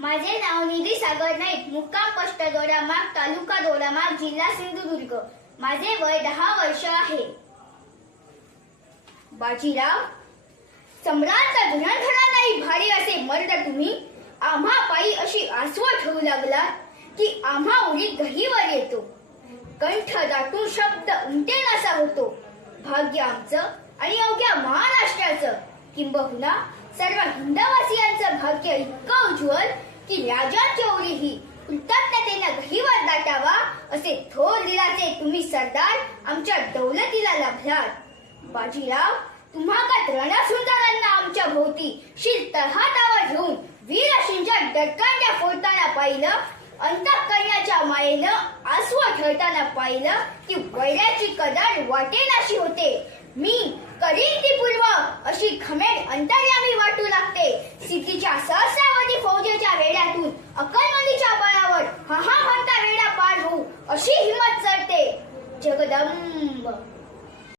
माझे नाव निधी सागर नाईक मुक्काम पोस्ट दोडामाग तालुका दोडामाग जिल्हा सिंधुदुर्ग. माझे वय दहा वर्ष आहे. बाजीराव सम्राटचा धुरंधरा नाही भारी असे मर्द तुम्ही. आम्हा पायी अशी आसवं ठेवू लागला की आम्हा उडी दहीवर येतो. कंठ दाटून शब्द उमटे असा होतो. भाग्य आमचं आणि अवघ्या महाराष्ट्राचं. किंबहुना सर्व हिंदवासियांचं भाग्य इतकं उज्ज्वल की राजा चौरी ही कृतज्ञतेनं गहीवर दाटावा असे थोर दिलाचे तुम्ही सरदार आमच्या दौलतीला लाभलात. बाजीराव तुम्हा का रणसुंदरांना आमच्या भोवती शिर तळहातावर घेऊन वीर अशींच्या डटकांड्या फोडताना पाहिलं अंतःकरणाच्या मायेनं आसवा ठरताना पाहिलं की वैऱ्याची कदर वाटेनाशी होते. मी करीन ती पूर्व सिद्धीच्या सहस्रावधी फौजेच्या वेड्यातून अकलमंदीच्या बळावर हा हा म्हणता वेडा पार होऊ अशी हिंमत चढते. जगदंब.